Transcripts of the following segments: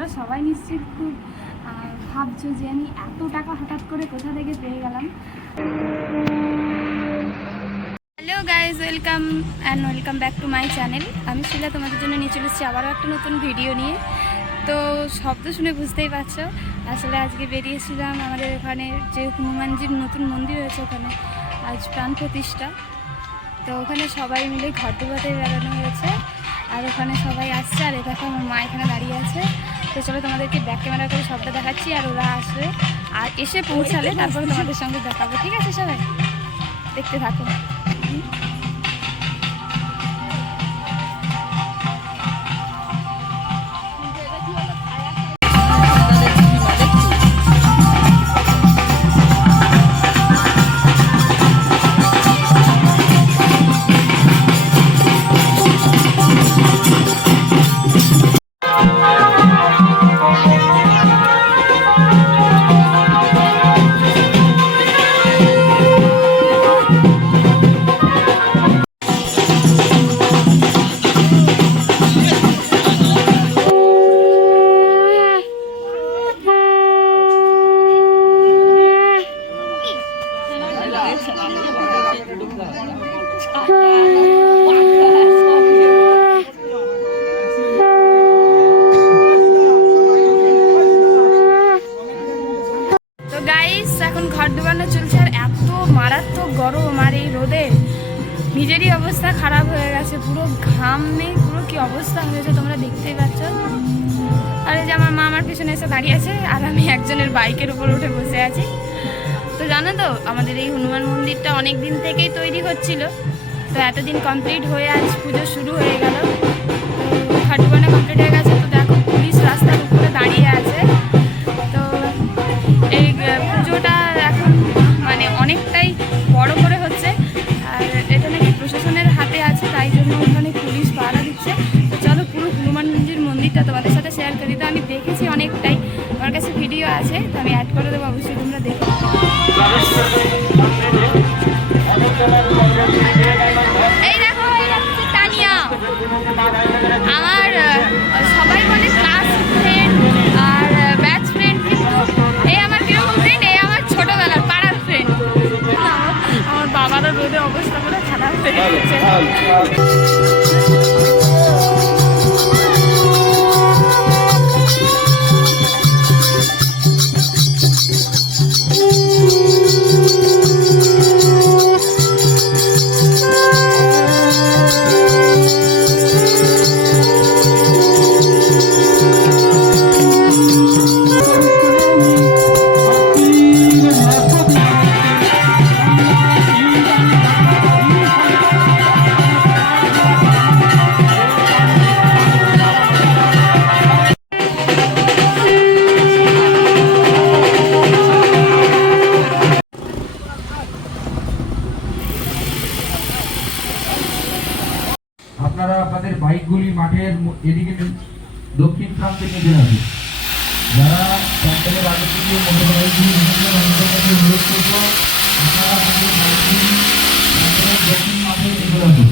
তোমরা সবাই নিশ্চয়ই খুব ভাবছো যে আমি এত টাকা হঠাৎ করে কোথা থেকে পেয়ে গেলাম। Hello guys, welcome back to my channel. আমি শিলা, তোমাদের জন্য নিয়ে চলে এসেছি আবারও একটা নতুন ভিডিও নিয়ে। তো শব্দ শুনে বুঝতেই পারছো, আসলে আজকে বেরিয়েছিলাম আমাদের ওখানে যে হনুমানজির নতুন মন্দির হয়েছে, ওখানে আজ প্রাণ প্রতিষ্ঠা। তো ওখানে সবাই মিলে ঘটবাতে বেড়ানো হয়েছে, আর ওখানে সবাই আসছে। আর দেখো আমার মা এখানে দাঁড়িয়ে আছে। তো চলো তোমাদেরকে ব্যাক ক্যামেরা করে সবটা দেখাচ্ছি, আর ওরা আসবে আর এসে পৌঁছালে তারপরে তোমাদের সঙ্গে দেখাবো। ঠিক আছে, সবাই দেখতে থাকো। এখন ঘর ডুবানো চলছে, আর এত মারাত্মক গরম, আর এই রোদে নিজেরই অবস্থা খারাপ হয়ে গেছে, পুরো ঘামে পুরো কি অবস্থা হয়েছে তোমরা দেখতেই পাচ্ছ। আর এই যে আমার মা আমার পিছনে এসে দাঁড়িয়ে আছে, আর আমি একজনের বাইকের উপর উঠে বসে আছি। তো জানো তো, আমাদের এই হনুমান মন্দিরটা অনেক দিন থেকেই তৈরি হচ্ছিল, তো এতদিন কমপ্লিট হয়ে আজ পুজো শুরু হয়ে গেল। তো ঘর ডুবানো কমপ্লিট হয়ে গেছে। তো দেখো পুলিশ রাস্তার উপরে দাঁড়িয়ে আছে। তো এই পুজোটা এখন মানে অনেকটাই বড় করে হচ্ছে, আর এটা নাকি প্রশাসনের হাতে আছে, তাই জন্য ওখানে পুলিশ পাহারা দিচ্ছে। তো চলো পুরো হনুমানজির মন্দিরটা তোমাদের সাথে শেয়ার করি। তো আমি দেখেছি অনেকটাই, আমার কাছে ভিডিও আছে, তো আমি অ্যাড করে দেবো, অবশ্যই তোমরা দেখো। এই দেখো, এই হচ্ছে তানিয়া, আমার সবাই বলে ক্লাস ফ্রেন্ড আর ব্যাচ ফ্রেন্ড, কিন্তু এই আমার কিরকম ফ্রেন্ড, এই আমার ছোটবেলার পাড়ার ফ্রেন্ড। আমার বাবারও রোদে অবস্থা করে খারাপ হয়ে গেছে। আপনারা আপনাদের বাইকগুলি মাঠের এদিকে দক্ষিণ প্রান্তে নিয়ে যাবে। যারা প্যান্ডেলের আগে থেকে মোটর বাইকগুলি অনুরোধ করবো, আপনারা আপনাদের বাইকগুলি প্যান্ডেলের দক্ষিণ মাঠে নিয়ে যাবে।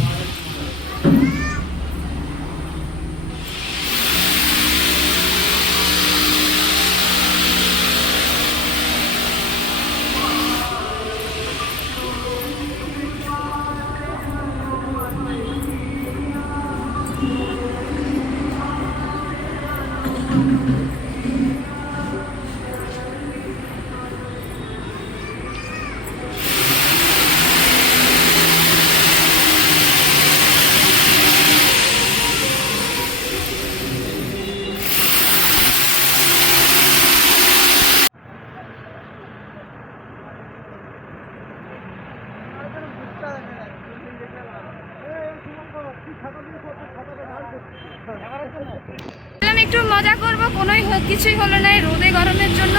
একটু মজা করবো, কোনোই কিছুই হলো না। রোদে গরমের জন্য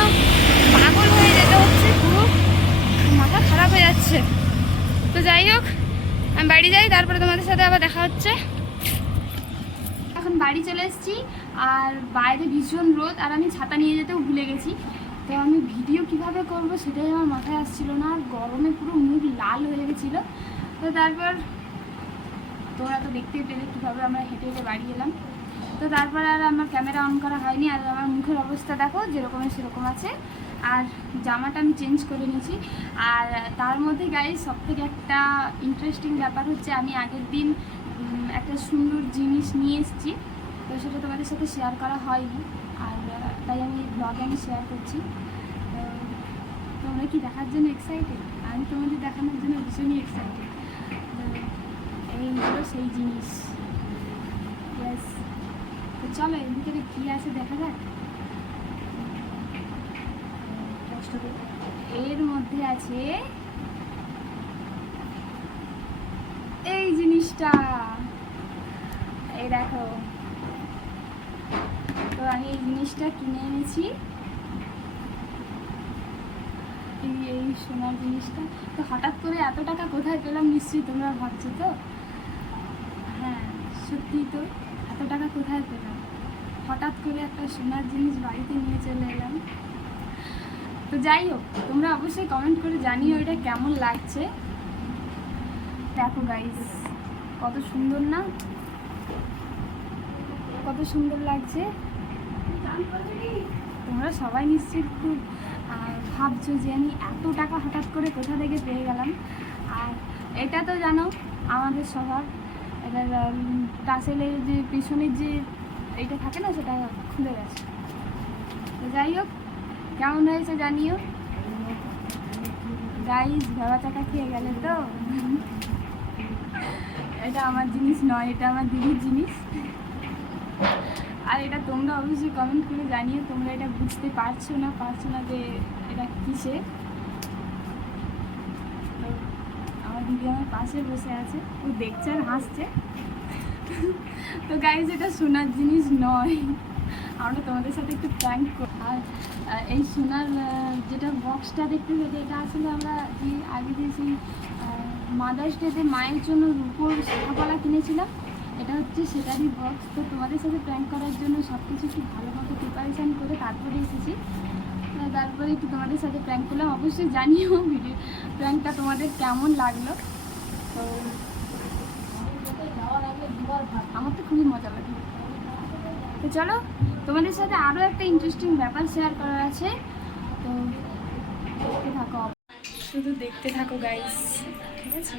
পাগল হয়ে যেতে হচ্ছে, পুরো মাথা খারাপ হয়ে যাচ্ছে। তো যাই হোক, আমি বাড়ি যাই, তারপরে তোমাদের সাথে আবার দেখা হচ্ছে। এখন বাড়ি চলে এসেছি, আর বাইরে ভীষণ রোদ, আর আমি ছাতা নিয়ে যেতেও ভুলে গেছি। তো আমি ভিডিও কিভাবে করব সেটাই আমার মাথায় আসছিল না, আর গরমে পুরো মুখ লাল হয়ে গেছিলো। তো তারপর তোমরা তো দেখতেই পেলে কীভাবে আমরা হেঁটে হেঁটে বাড়ি এলাম। তো তারপরে আর আমার ক্যামেরা অন করা হয়নি। আর আমার মুখের অবস্থা দেখো যেরকমের সেরকম আছে। আর জামাটা আমি চেঞ্জ করে নিয়েছি। আর তার মধ্যে গাইস সবথেকে একটা ইন্টারেস্টিং ব্যাপার হচ্ছে আমি আগের দিন একটা সুন্দর জিনিস নিয়ে এসেছি, তো সেটা তোমাদের সাথে শেয়ার করা হয়নি। আর তাই আমি ব্লগে আমি শেয়ার করছি। তো তোমরা কি দেখার জন্য এক্সাইটেড? আমি তোমাদের দেখানোর জন্য ভীষণই এক্সাইটেড। এই হলো সেই জিনিস। ব্যাস, তো চলো এর ভিতরে কী আছে দেখা যাক। এর মধ্যে আছে এই জিনিসটা, এই দেখো। তো আমি এই জিনিসটা কিনে এনেছি, এই সোনার জিনিসটা। তো হঠাৎ করে এত টাকা কোথায় পেলাম নিশ্চয়ই তোমরা ভাবছো। তো হ্যাঁ, সত্যিই তো এত টাকা কোথায় পেলাম। হঠাৎ করে একটা সোনার জিনিস বাড়িতে নিয়ে চলে এলাম। তো যাই হোক, তোমরা অবশ্যই কমেন্ট করে জানিও এটা কেমন লাগছে। দেখো গাইস, কত সুন্দর না, কত সুন্দর লাগছে। তোমরা সবাই নিশ্চয়ই খুব ভাবছো যে আমি এত টাকা হঠাৎ করে কোথা থেকে পেয়ে গেলাম। আর এটা তো জানো আমাদের সবার, এটা টাসেলের যে পিছনের যে এইটা থাকে না, সেটা খুলে গেছে। তো যাই হোক, কেমন হয়েছে জানিও গাইস। ভেবা চাকা খেয়ে গেলে তো। এটা আমার জিনিস নয়, এটা আমার দিদির জিনিস। আর এটা তোমরা অবশ্যই কমেন্ট করে জানিও তোমরা এটা বুঝতে পারছো না যে এটা কিসে। তো আমার দিদি আমার পাশে বসে আছে, ও দেখছে আর হাসছে। তো গাইজ এটা সোনার জিনিস নয়, আমরা তোমাদের সাথে একটু প্র্যাঙ্ক করি। আর এই সোনার যেটা বক্সটা দেখতে পেতে, এটা আসলে আমরা আগে যে সেই মাদার্স ডেতে মায়ের জন্য রূপোর শাখাপালা কিনেছিলাম, এটা হচ্ছে সেটারই বক্স। তো তোমাদের সাথে প্র্যাঙ্ক করার জন্য সব কিছু একটু ভালোভাবে প্রিপারেশান করে তারপরে এসেছি। তারপরে একটু তোমাদের সাথে প্র্যাঙ্ক করলাম। অবশ্যই জানিও ভিডিও প্র্যাঙ্কটা তোমাদের কেমন লাগলো। তো আমার তো খুবই মজা লাগে। তো চলো, তোমাদের সাথে আরও একটা ইন্টারেস্টিং ব্যাপার শেয়ার করার আছে। তো দেখতে থাকো, শুধু দেখতে থাকো গাইস, ঠিক আছে?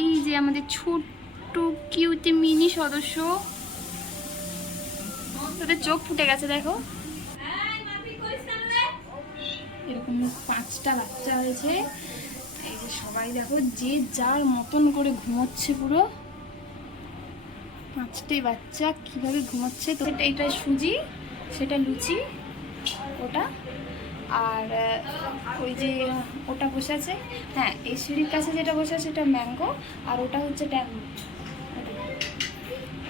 এই যে আমাদের ছোট্ট কিউটি মিনি সদস্য, তাদের চোখ ফুটে গেছে দেখো। এরকম 5টা বাচ্চা হয়েছে। এই যে সবাই দেখো যে যার মতন করে ঘুমোচ্ছে পুরো। 5টি বাচ্চা কিভাবে ঘুমাচ্ছে। তো এটা সুজি, সেটা লুচি, ওটা। আর ওই যে ওটা বসে আছে, হ্যাঁ এই সিঁড়ির কাছে যেটা বসে আছে সেটা ম্যাঙ্গো। আর ওটা হচ্ছে ট্যাঙ্গো,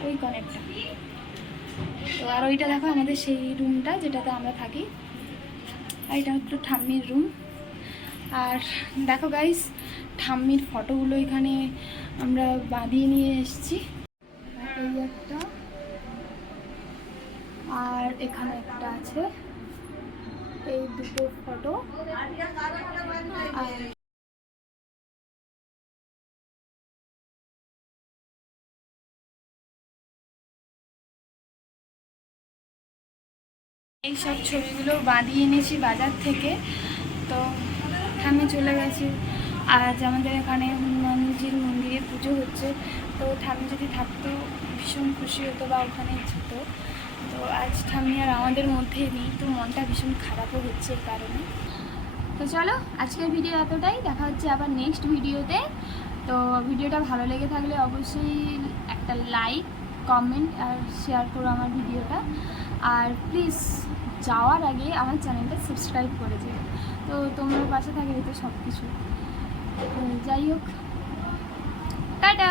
ওই কনেরটা। তো আর ওইটা দেখো আমাদের সেই রুমটা যেটাতে আমরা থাকি। আর এটা হচ্ছে ঠাম্মির রুম। আর দেখো গাইস, ঠাম্মির ফটোগুলো এখানে আমরা বাঁধিয়ে নিয়ে এসেছি। এই একটা, আর এখানে একটা আছে, এই দুটো ফটো। আর এইসব ছবিগুলো বাঁধিয়ে এনেছি বাজার থেকে। তো ঠাম্মি চলে গেছে। আজ আমাদের এখানে হনুমানজির মন্দিরে পুজো হচ্ছে। তো ঠাম্মি যদি থাকতো ভীষণ খুশি হতো বা ওখানে যেত। তো আজ ঠাম্মি আর আমাদের মধ্যে নেই, তো মনটা ভীষণ খারাপও হচ্ছে এই কারণে। তো চলো, আজকের ভিডিও এতটাই। দেখা হচ্ছে আবার নেক্সট ভিডিওতে। তো ভিডিওটা ভালো লেগে থাকলে অবশ্যই একটা লাইক, কমেন্ট আর শেয়ার করো আমার ভিডিওটা। আর প্লিজ যাওয়ার আগে আমার চ্যানেলটা সাবস্ক্রাইব করে দিও। তো তোমরা পাশে থাকলে তো সব কিছু। যাই হোক, টাটা।